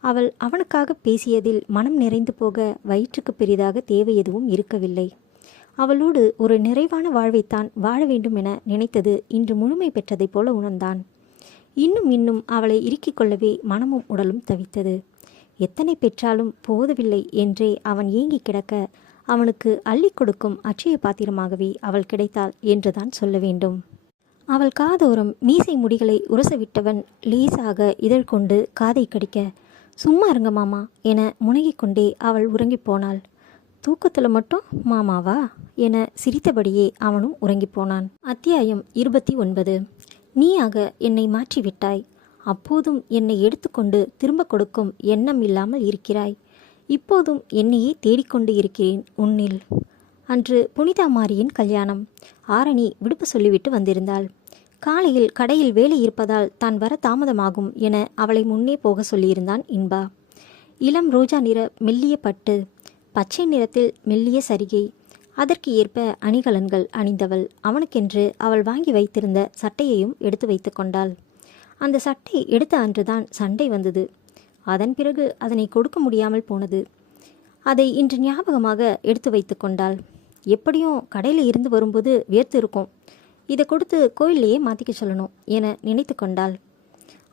அவள் அவனுக்காக பேசியதில் மனம் நிறைந்து போக வயிற்றுக்கு பெரிதாக தேவை எதுவும் இருக்கவில்லை. அவளோடு ஒரு நிறைவான வாழ்வைத்தான் வாழ வேண்டும் என நினைத்தது இன்று முழுமை பெற்றதைப் போல உணர்ந்தான். இன்னும் அவளை இறுக்கிக் கொள்ளவே மனமும் உடலும் தவித்தது. எத்தனை பெற்றாலும் போதவில்லை என்றே அவன் ஏங்கி கிடக்க அவனுக்கு அள்ளி கொடுக்கும் அட்சய பாத்திரமாகவே அவள் கிடைத்தாள் என்றுதான் சொல்ல வேண்டும். அவள் காதோரம் மீசை முடிகளை உரசவிட்டவன் லேசாக இதழ் கொண்டு காதை கடிக்க, சும்மா இருங்க மாமா என முனகிக் கொண்டே அவள் உறங்கிப் போனாள். தூக்கத்தில் மட்டும் மாமாவா என சிரித்தபடியே அவனும் உறங்கிப் போனான். அத்தியாயம் 29. நீயாக என்னை மாற்றிவிட்டாய். அப்போதும் என்னை எடுத்துக்கொண்டு திரும்ப கொடுக்கும் எண்ணம் இல்லாமல் இருக்கிறாய். இப்போதும் என்னையே தேடிக்கொண்டு இருக்கிறேன் உன்னில். அன்று புனிதா மாரியின் கல்யாணம். ஆரணி விடுப்பு சொல்லிவிட்டு வந்திருந்தாள். காலையில் கடையில் வேலை இருப்பதால் தான் வர தாமதமாகும் என அவளை முன்னே போக சொல்லியிருந்தான் இன்பா. இளம் ரோஜா நிற மெல்லிய பட்டு, பச்சை நிறத்தில் மெல்லிய சரிகை, அதற்கு ஏற்ப அணிகலன்கள் அணிந்தவள் அவனுக்கென்று அவள் வாங்கி வைத்திருந்த சட்டையையும் எடுத்து வைத்து கொண்டாள். அந்த சட்டை எடுத்த அன்றுதான் சண்டை வந்தது. அதன் பிறகு அதனை கொடுக்க முடியாமல் போனது. அதை இன்று ஞாபகமாக எடுத்து வைத்து கொண்டாள். எப்படியும் கடையில் இருந்து வரும்போது வேர்த்து இருக்கும், இதை கொடுத்து கோயிலையே மாற்றிக்க சொல்லணும் என நினைத்து கொண்டாள்.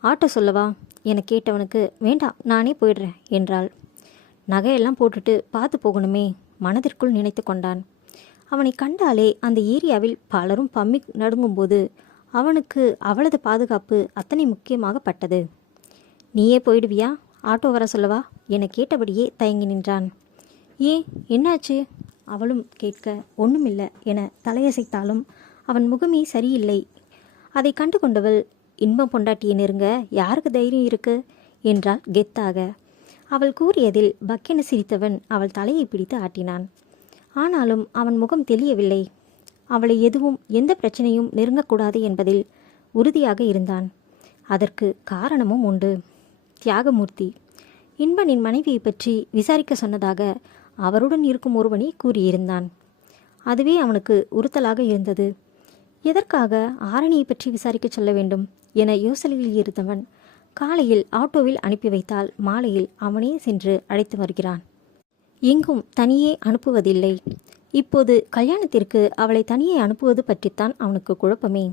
ஆட்டோ சொல்லவா என கேட்டவனுக்கு வேண்டாம் நானே போயிடுறேன் என்றாள். நகையெல்லாம் போட்டுட்டு பார்த்து போகணுமே மனதிற்குள் நினைத்து கொண்டான். அவனை கண்டாலே அந்த ஏரியாவில் பலரும் பம்மி நடுங்கும்போது அவனுக்கு அவளது பாதுகாப்பு அத்தனை முக்கியமாக பட்டது. நீயே போயிடுவியா, ஆட்டோ வர சொல்லவா என கேட்டபடியே தயங்கி நின்றான். ஏன் என்னாச்சு அவளும் கேட்க ஒன்றுமில்லை என தலையசைத்தாலும் அவன் முகமே சரியில்லை. அதை கண்டு கொண்டவள் இன்பம் பொண்டாட்டியை நெருங்க யாருக்கு தைரியம் இருக்கு என்றாள் கெத்தாக. அவள் கூறியதில் பக்கென சிரித்தவன் அவள் தலையை பிடித்து ஆட்டினான். ஆனாலும் அவன் முகம் தெளியவில்லை. அவளை எதுவும் எந்த பிரச்சனையும் நெருங்கக்கூடாது என்பதில் உறுதியாக இருந்தான். அதற்கு காரணமும் உண்டு. தியாகமூர்த்தி இன்பனின் மனைவியை பற்றி விசாரிக்க சொன்னதாக அவருடன் இருக்கும் ஒருவனை கூறியிருந்தான். அதுவே அவனுக்கு உறுத்தலாக இருந்தது. எதற்காக ஆரணியை பற்றி விசாரிக்க சொல்ல வேண்டும் என யோசனையில் இருந்தவன் காலையில் ஆட்டோவில் அனுப்பி வைத்தால் மாலையில் அவனே சென்று அழைத்து வருகிறான். எங்கும் தனியே அனுப்புவதில்லை. இப்போது கல்யாணத்திற்கு அவளை தனியே அனுப்புவது பற்றித்தான் அவனுக்கு குழப்பமே.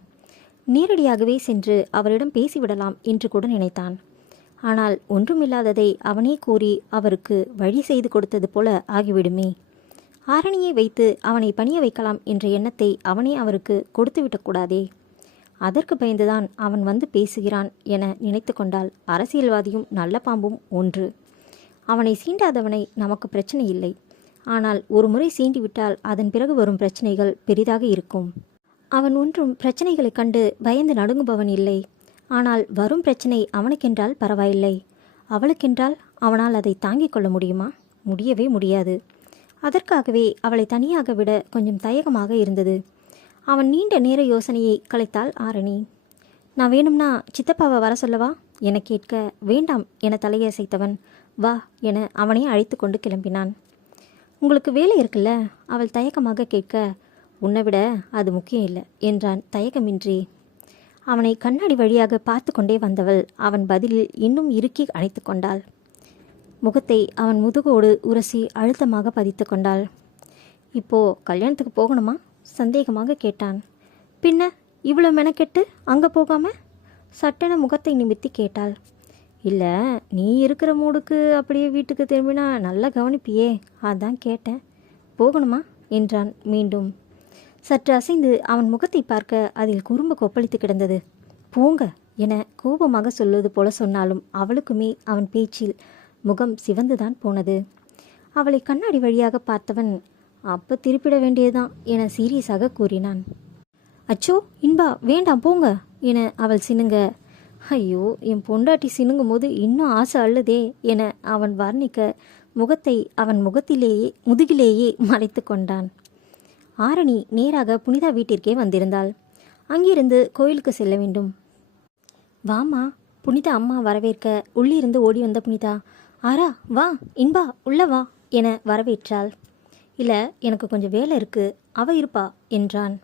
நேரடியாகவே சென்று அவரிடம் பேசிவிடலாம் என்று கூட நினைத்தான். ஆனால் ஒன்றுமில்லாததை அவனே கூறி அவருக்கு வழி செய்து கொடுத்தது போல ஆகிவிடுமே. ஆரணியை வைத்து அவனை பணிய வைக்கலாம் என்ற எண்ணத்தை அவனே அவருக்கு கொடுத்துவிடக்கூடாதே. அதற்கு பயந்துதான் அவன் வந்து பேசுகிறான் என நினைத்து கொண்டால் அரசியல்வாதியும் நல்ல பாம்பும் ஒன்று. அவனை சீண்டாதவனை நமக்கு பிரச்சனை இல்லை. ஆனால் ஒரு முறை சீண்டிவிட்டால் அதன் பிறகு வரும் பிரச்சனைகள் பெரிதாக இருக்கும். அவன் ஒன்றும் பிரச்சனைகளைக் கண்டு பயந்து நடுங்குபவன் இல்லை. ஆனால் வரும் பிரச்சனை அவனுக்கென்றால் பரவாயில்லை. அவளுக்கென்றால் அவனால் அதை தாங்கிக் கொள்ள முடியுமா? முடியவே முடியாது. அதற்காகவே அவளை தனியாக விட கொஞ்சம் தயக்கமாக இருந்தது. அவன் நீண்ட நேர யோசனையை கலைத்தாள் ஆரணி. நான் வேணும்னா சித்தப்பாவை வர சொல்லவா என கேட்க வேண்டாம் என தலையசைத்தவன் வா என அவனை அழைத்து கொண்டு கிளம்பினான். உங்களுக்கு வேலை இருக்குல்ல அவள் தயக்கமாக கேட்க உன்னை விட அது முக்கியம் இல்லை என்றான் தயக்கமின்றி. அவனை கண்ணாடி வழியாக பார்த்து கொண்டே வந்தவள் அவன் பதிலில் இன்னும் இறுக்கி அணைத்து கொண்டாள். முகத்தை அவன் முதுகோடு உரசி அழுத்தமாக பதித்து கொண்டாள். இப்போ கல்யாணத்துக்கு போகணுமா சந்தேகமாக கேட்டான். பின்ன இவ்வளோ மெனக்கெட்டு அங்கே போகாம சட்டென முகத்தை நிமித்தி கேட்டாள். இல்லை நீ இருக்கிற மூடுக்கு அப்படியே வீட்டுக்கு திரும்பினா நல்லா கவனிப்பியே, அதான் கேட்டேன். போகணுமா என்றான் மீண்டும். சற்று அசைந்து அவன் முகத்தை பார்க்க அதில் குறும்பு கொப்பளித்து கிடந்தது. போங்க என கோபமாக சொல்வது போல சொன்னாலும் அவளுக்குமே அவன் பேச்சில் முகம் சிவந்துதான் போனது. அவளை கண்ணாடி வழியாக பார்த்தவன் அப்போ திருப்பிட வேண்டியதுதான் என சீரியஸாக கூறினான். அச்சோ இன்பா வேண்டாம் போங்க என அவள் சினுங்க. ஐயோ என் பொண்டாட்டி சினுங்கும் போது இன்னும் ஆசை அள்ளுதே என அவன் வர்ணிக்க முகத்தை அவன் முதுகிலேயே மறைத்து கொண்டான். ஆரணி நேராக புனிதா வீட்டிற்கே வந்திருந்தாள். அங்கிருந்து கோயிலுக்கு செல்ல வேண்டும். வாமா புனிதா அம்மா வரவேற்க உள்ளிருந்து ஓடி வந்த புனிதா ஆரா வா இன்பா உள்ள வா என வரவேற்றாள். இல்லை எனக்கு கொஞ்சம் வேலை இருக்கு, அவ இருப்பா என்றான்.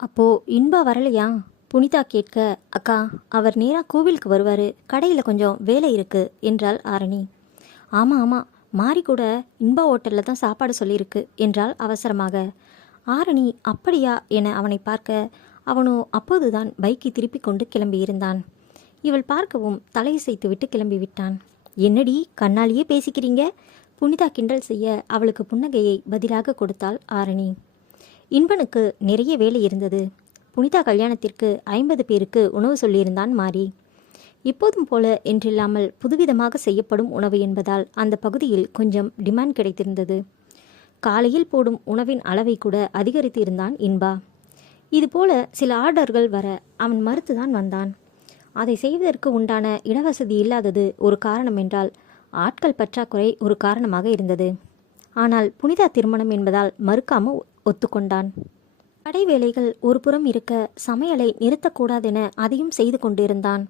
அப்போ இன்பா வரலையா புனிதா கேட்க அக்கா அவர் நேராக கோவிலுக்கு வருவார், கடையில் கொஞ்சம் வேலை இருக்கு என்றாள் ஆரணி. ஆமாம் ஆமாம் மாறி கூட இன்பா ஹோட்டலில் தான் சாப்பாடு சொல்லியிருக்கு என்றாள் அவசரமாக. ஆரணி அப்படியா என அவனை பார்க்க அவனோ அப்போதுதான் பைக்கை திருப்பி கொண்டு கிளம்பியிருந்தான். இவள் பார்க்கவும் தலையசைத்து விட்டு கிளம்பிவிட்டான். என்னடி கண்ணாலேயே பேசிக்கிறீங்க புனிதா கிண்டல் செய்ய அவளுக்கு புன்னகையை பதிலாக கொடுத்தாள் ஆரணி. இன்பனுக்கு நிறைய வேலை இருந்தது. புனிதா கல்யாணத்திற்கு 50 பேருக்கு உணவு சொல்லியிருந்தான் மாறி. இப்போதும் போல என்றில்லாமல் புதுவிதமாக செய்யப்படும் உணவு என்பதால் அந்த பகுதியில் கொஞ்சம் டிமாண்ட் கிடைத்திருந்தது. காலையில் போடும் உணவின் அளவை கூட அதிகரித்து இருந்தான் இன்பா. இதுபோல சில ஆர்டர்கள் வர அவன் மறுத்துதான் வந்தான். அதை செய்வதற்கு உண்டான இடவசதி இல்லாதது ஒரு காரணம் என்றால் ஆட்கள் பற்றாக்குறை ஒரு காரணமாக இருந்தது. ஆனால் புனிதா திருமணம் என்பதால் மறுக்காமல் ஒத்துக்கொண்டான். கடை வேலைகள் ஒரு புறம் இருக்க சமையலை நிறுத்தக்கூடாதென அதையும் செய்து கொண்டிருந்தான்.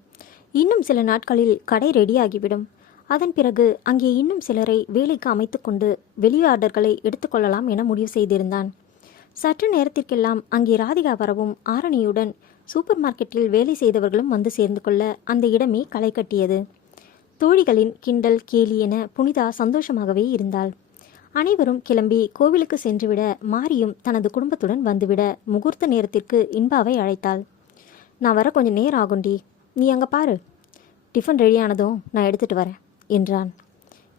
இன்னும் சில நாட்களில் கடை ரெடியாகிவிடும். அதன் பிறகு அங்கே இன்னும் சிலரை வேலைக்கு அமைத்து கொண்டு வெளி ஆர்டர்களை எடுத்துக்கொள்ளலாம் என முடிவு செய்திருந்தான். சற்று நேரத்திற்கெல்லாம் அங்கே ராதிகா வரவும் ஆரணியுடன் சூப்பர் மார்க்கெட்டில் வேலை செய்தவர்களும் வந்து சேர்ந்து கொள்ள அந்த இடமே களை கட்டியது. தோழிகளின் கிண்டல் கேலி என புனிதா சந்தோஷமாகவே இருந்தாள். அனைவரும் கிளம்பி கோவிலுக்கு சென்றுவிட மாரியும் தனது குடும்பத்துடன் வந்துவிட முகூர்த்த நேரத்திற்கு இன்பாவை அழைத்தாள். நான் வர கொஞ்சம் நேரம் ஆகுண்டி, நீ அங்கே பாரு, டிஃபன் ரெடியானதும் நான் எடுத்துகிட்டு வரேன் என்றான்.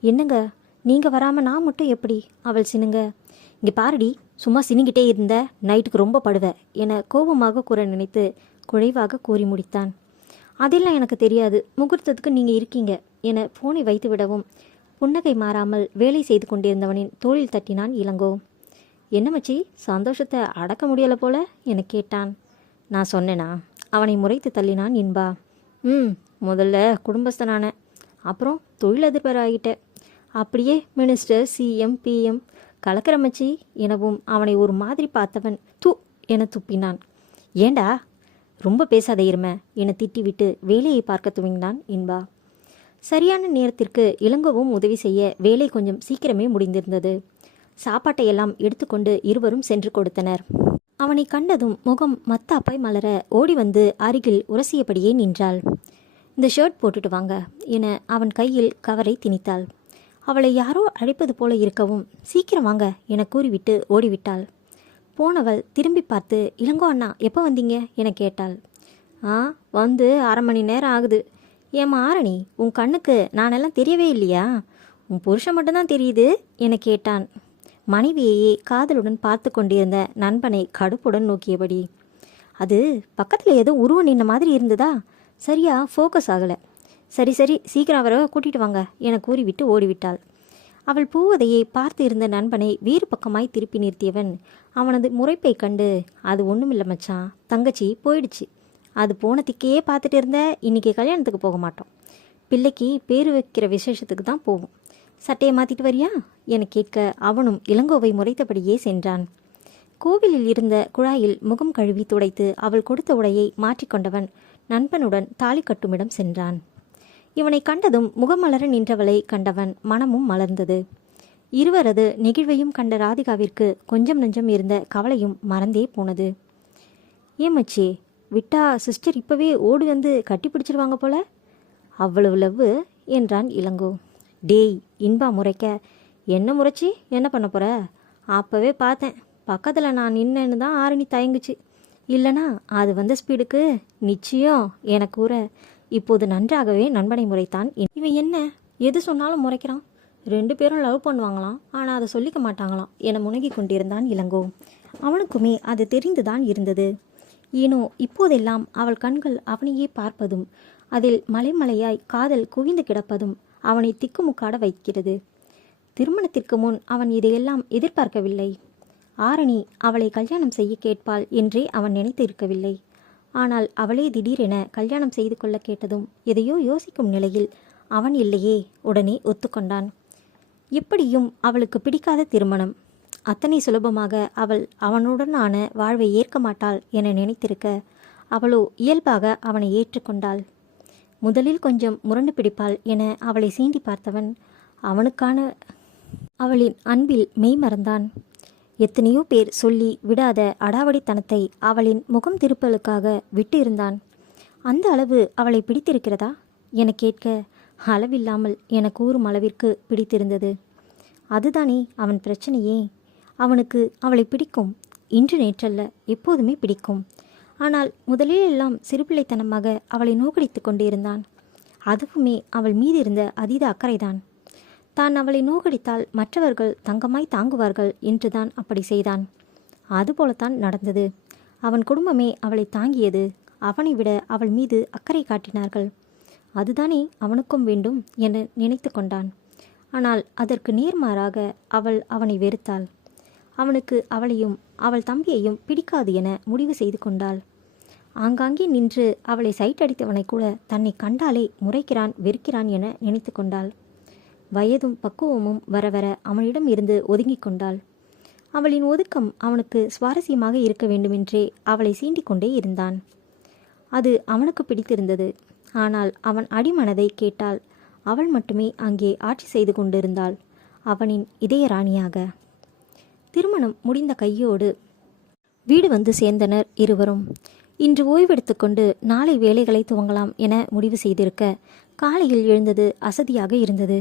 என்னங்க நீங்கள் வராமல் நான் மட்டும் எப்படி? அவள் சினுங்க. இங்கே பாருடி, சும்மா சினிங்கிட்டே இருந்த நைட்டுக்கு ரொம்ப படுவ என கோபமாக கூற நினைத்து குழைவாக கூறி முடித்தான். அதெல்லாம் எனக்கு தெரியாது, முகூர்த்தத்துக்கு நீங்கள் இருக்கீங்க என ஃபோனை வைத்து விடவும் புன்னகை மாறாமல் வேலை செய்து கொண்டிருந்தவனின் தோளில் தட்டினான் இளங்கோ. என்ன மச்சி, சந்தோஷத்தை அடக்க முடியலை போல என கேட்டான். நான் சொன்னேனா? அவனை முறைத்து தள்ளினான் இன்பா. முதல்ல குடும்பஸ்தனான, அப்புறம் தொழிலதிபர் ஆகிட்டேன், அப்படியே மினிஸ்டர் சிஎம் பிஎம் கலக்கிற மச்சி எனவும் அவனை ஒரு மாதிரி பார்த்தவன் தூ என துப்பினான். ஏண்டா ரொம்ப பேசாத இரும என திட்டிவிட்டு வேலையை பார்க்க துவங்கினான் இன்பா. சரியான நேரத்திற்கு இளங்கோவும் உதவி செய்ய வேலை கொஞ்சம் சீக்கிரமே முடிந்திருந்தது. சாப்பாட்டையெல்லாம் எடுத்துக்கொண்டு இருவரும் சென்று கொடுத்தனர். அவனை கண்டதும் முகம் மத்தாப்பாய் மலர ஓடி வந்து அருகில் உரசியபடியே நின்றாள். இந்த ஷர்ட் போட்டுட்டு வாங்க என அவன் கையில் கவரை திணித்தாள். அவளை யாரோ அழைப்பது போல இருக்கவும் சீக்கிரம் வாங்க என கூறிவிட்டு ஓடிவிட்டாள். போனவள் திரும்பி பார்த்து இளங்கோ அண்ணா எப்போ வந்தீங்க என கேட்டாள். வந்து 1/2 மணி நேரம் ஆகுது. ஏம்மா ஆரணி, உன் கண்ணுக்கு நானெல்லாம் தெரியவே இல்லையா? உன் புருஷன் மட்டும்தான் தெரியுது என கேட்டான். மனைவியையே காதலுடன் பார்த்து கொண்டிருந்த நண்பனை கடுப்புடன் நோக்கியபடி. அது பக்கத்தில் ஏதோ உருவம் நின்ன மாதிரி இருந்ததா, சரியா ஃபோக்கஸ் ஆகலை. சரி சீக்கிரம் அவரை கூட்டிகிட்டு வாங்க என கூறிவிட்டு ஓடிவிட்டாள். அவள் போவதையே பார்த்து இருந்த நண்பனை வேறு பக்கமாய் திருப்பி நிறுத்தியவன் அவனது முறைப்பை கண்டு, அது ஒன்றுமில்லை மச்சான், தங்கச்சி போயிடுச்சு. அது போனதுக்கே பார்த்துட்டு இருந்த, இன்றைக்கி கல்யாணத்துக்கு போக மாட்டோம், பிள்ளைக்கு பேர் வைக்கிற விசேஷத்துக்கு தான் போவோம். சட்டையை மாற்றிட்டு வரியா என கேட்க அவனும் இளங்கோவை முறைத்தபடியே சென்றான். கோவிலில் இருந்த குழாயில் முகம் கழுவி துடைத்து அவள் கொடுத்த உடையை மாற்றிக்கொண்டவன் நண்பனுடன் தாலி கட்டுமிடம் சென்றான். இவனை கண்டதும் முகமலர நின்றவளை கண்டவன் மனமும் மலர்ந்தது. இருவரது நெகிழ்வையும் கண்ட ராதிகாவிற்கு கொஞ்சம் நெஞ்சம் இருந்த கவலையும் மறந்தே போனது. ஏமச்சி, விட்டா சிஸ்டர் இப்போவே ஓடி வந்து கட்டி பிடிச்சிருவாங்க போல, அவ்வளவு லவ்வு என்றான் இளங்கோ. டேய் இன்பா முறைக்க, என்ன முறைச்சி என்ன பண்ண போற? அப்போவே பார்த்தேன், பக்கத்தில் நான் நின்னேன்னு தான் ஆரணி தயங்குச்சு, இல்லைனா அது வந்த ஸ்பீடுக்கு நிச்சயம் என கூற இப்போது நன்றாகவே நண்பனை முறைத்தான். இவன் என்ன எது சொன்னாலும் முறைக்கிறான், 2 பேரும் லவ் பண்ணுவாங்களாம், ஆனால் அதை சொல்லிக்க மாட்டாங்களாம் என முனகி கொண்டிருந்தான் இளங்கோ. அவனுக்குமே அது தெரிந்துதான் இருந்தது. ஏனோ இப்போதெல்லாம் அவள் கண்கள் அவனையே பார்ப்பதும் அதில் மலைமலையாய் காதல் குவிந்து கிடப்பதும் அவனை திக்குமுக்காட வைக்கிறது. திருமணத்திற்கு முன் அவன் இதையெல்லாம் எதிர்பார்க்கவில்லை. ஆரணி அவளை கல்யாணம் செய்ய கேட்பாள் என்றே அவன் நினைத்து இருக்கவில்லை. ஆனால் அவளே திடீரென கல்யாணம் செய்து கொள்ள கேட்டதும் எதையோ யோசிக்கும் நிலையில் அவன் இல்லையே உடனே ஒத்துக்கொண்டான். எப்படியும் அவளுக்கு பிடிக்காத திருமணம், அத்தனை சுலபமாக அவள் அவனுடனான வாழ்வை ஏற்க மாட்டாள் என நினைத்திருக்க அவளோ இயல்பாக அவனை ஏற்றுக்கொண்டாள். முதலில் கொஞ்சம் முரண்டு பிடிப்பாள் என அவளை சீண்டி பார்த்தவன் அவனுக்கான அவளின் அன்பில் மெய் மறந்தான். எத்தனையோ பேர் சொல்லி விடாத அடாவடித்தனத்தை அவளின் முகம் திருப்பலுக்காக விட்டு இருந்தான். அந்த அளவு அவளை பிடித்திருக்கிறதா என கேட்க அளவில்லாமல் என கூறும் அளவிற்கு பிடித்திருந்தது. அதுதானே அவன் பிரச்சனையே. அவனுக்கு அவளை பிடிக்கும், இன்று நேற்றல்ல, எப்போதுமே பிடிக்கும். ஆனால் முதலில் எல்லாம் சிறுபிள்ளைத்தனமாக அவளை நோக்கடித்து கொண்டிருந்தான். அதுவுமே அவள் மீது இருந்த அதீத அக்கறைதான். தான் அவளை நோக்கடித்தால் மற்றவர்கள் தங்கமாய் தாங்குவார்கள் என்றுதான் அப்படி செய்தான். அதுபோலத்தான் நடந்தது. அவன் குடும்பமே அவளை தாங்கியது. அவனை விட அவள் மீது அக்கறை காட்டினார்கள். அதுதானே அவனுக்கும் வேண்டும் என நினைத்து கொண்டான். ஆனால் அதற்கு நேர்மாறாக அவள் அவனை வெறுத்தாள். அவனுக்கு அவளையும் அவள் தம்பியையும் பிடிக்காது என முடிவு செய்து கொண்டாள். ஆங்காங்கே நின்று அவளை சைட் அடித்தவனை கூட தன்னை கண்டாலே முறைக்கிறான், வெறுக்கிறான் என நினைத்து கொண்டாள். வயதும் பக்குவமும் வர வர அவனிடம் இருந்து ஒதுங்கிக் கொண்டாள். அவளின் ஒதுக்கம் அவனுக்கு சுவாரஸ்யமாக இருக்க வேண்டுமென்றே அவளை சீண்டிக் கொண்டே இருந்தான். அது அவனுக்கு பிடித்திருந்தது. ஆனால் அவன் அடிமனதை கேட்டால் அவள் மட்டுமே அங்கே ஆட்சி செய்து கொண்டிருந்தாள், அவனின் இதய ராணியாக. திருமணம் முடிந்த கையோடு வீடு வந்து சேர்ந்தனர் இருவரும். இன்று ஓய்வெடுத்துக்கொண்டு நாளை வேலைகளை துவங்கலாம் என முடிவு செய்திருக்க, காலையில் எழுந்தது அசதியாக இருந்தது.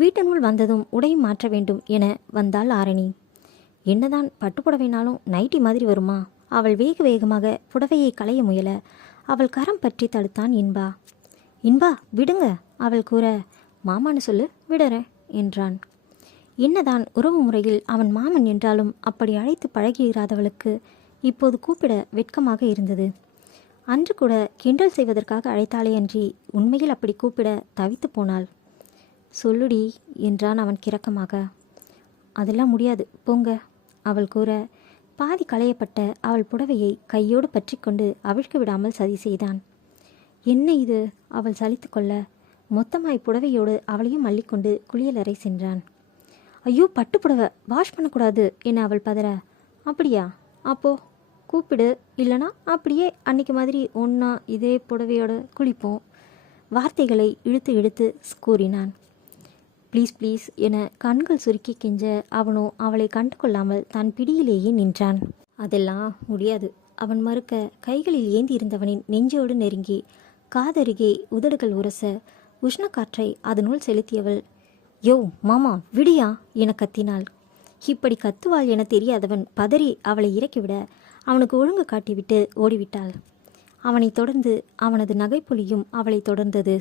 வீட்டினுள் வந்ததும் உடை மாற்ற வேண்டும் என வந்தாள் ஆரணி. என்னதான் பட்டுப்புடவைனாலும் நைட்டி மாதிரி வருமா? அவள் வேக வேகமாக புடவையை களைய முயல அவள் கரம் பற்றி தடுத்தான் இன்பா. இன்பா விடுங்க அவள் கூற, மாமான்னு சொல்லு, விடுறேன் என்றான். என்னதான் உறவு முறையில் அவன் மாமன் என்றாலும் அப்படி அழைத்து பழகியிராதவளுக்கு இப்போது கூப்பிட வெட்கமாக இருந்தது. அன்று கூட கிண்டல் செய்வதற்காக அழைத்தாலே அன்றி உண்மையில் அப்படி கூப்பிட தவித்து போனாள். சொல்லுடி என்றான் அவன் கிறக்கமாக. அதெல்லாம் முடியாது போங்க அவள் கூற, பாதி களையப்பட்ட அவள் புடவையை கையோடு பற்றி கொண்டு அவிழ்க்க விடாமல் சதி செய்தான். என்ன இது? அவள் சலித்து கொள்ள மொத்தமாய் புடவையோடு அவளையும் அள்ளிக்கொண்டு குளியலறை சென்றான். ஐயோ பட்டு புடவை வாஷ் பண்ணக்கூடாது என அவள் பதற, அப்படியா? அப்போ கூப்பிடு, இல்லைனா அப்படியே அன்னைக்கு மாதிரி ஒன்றா இதே புடவையோட குளிப்போம். வார்த்தைகளை இழுத்து இழுத்து கூறினான். ப்ளீஸ் ப்ளீஸ் என கண்கள் சுருக்கி கெஞ்ச அவனோ அவளை கண்டு கொள்ளாமல் தன் பிடியிலேயே நின்றான். அதெல்லாம் முடியாது அவன் மறுக்க, கைகளில் ஏந்தி இருந்தவனின் நெஞ்சோடு நெருங்கி காதருகே உதடுகள் உரச உஷ்ண காற்றை அதனுள் செலுத்தியவள், யோ மாமா விடியா என கத்தினாள். இப்படி கத்துவாள் என தெரியாதவன் பதறி அவளை இறக்கிவிட அவனுக்கு ஒழுங்கு காட்டிவிட்டு ஓடிவிட்டாள். அவனை தொடர்ந்து அவனது நகைப்புலியும் அவளை தொடர்ந்தது.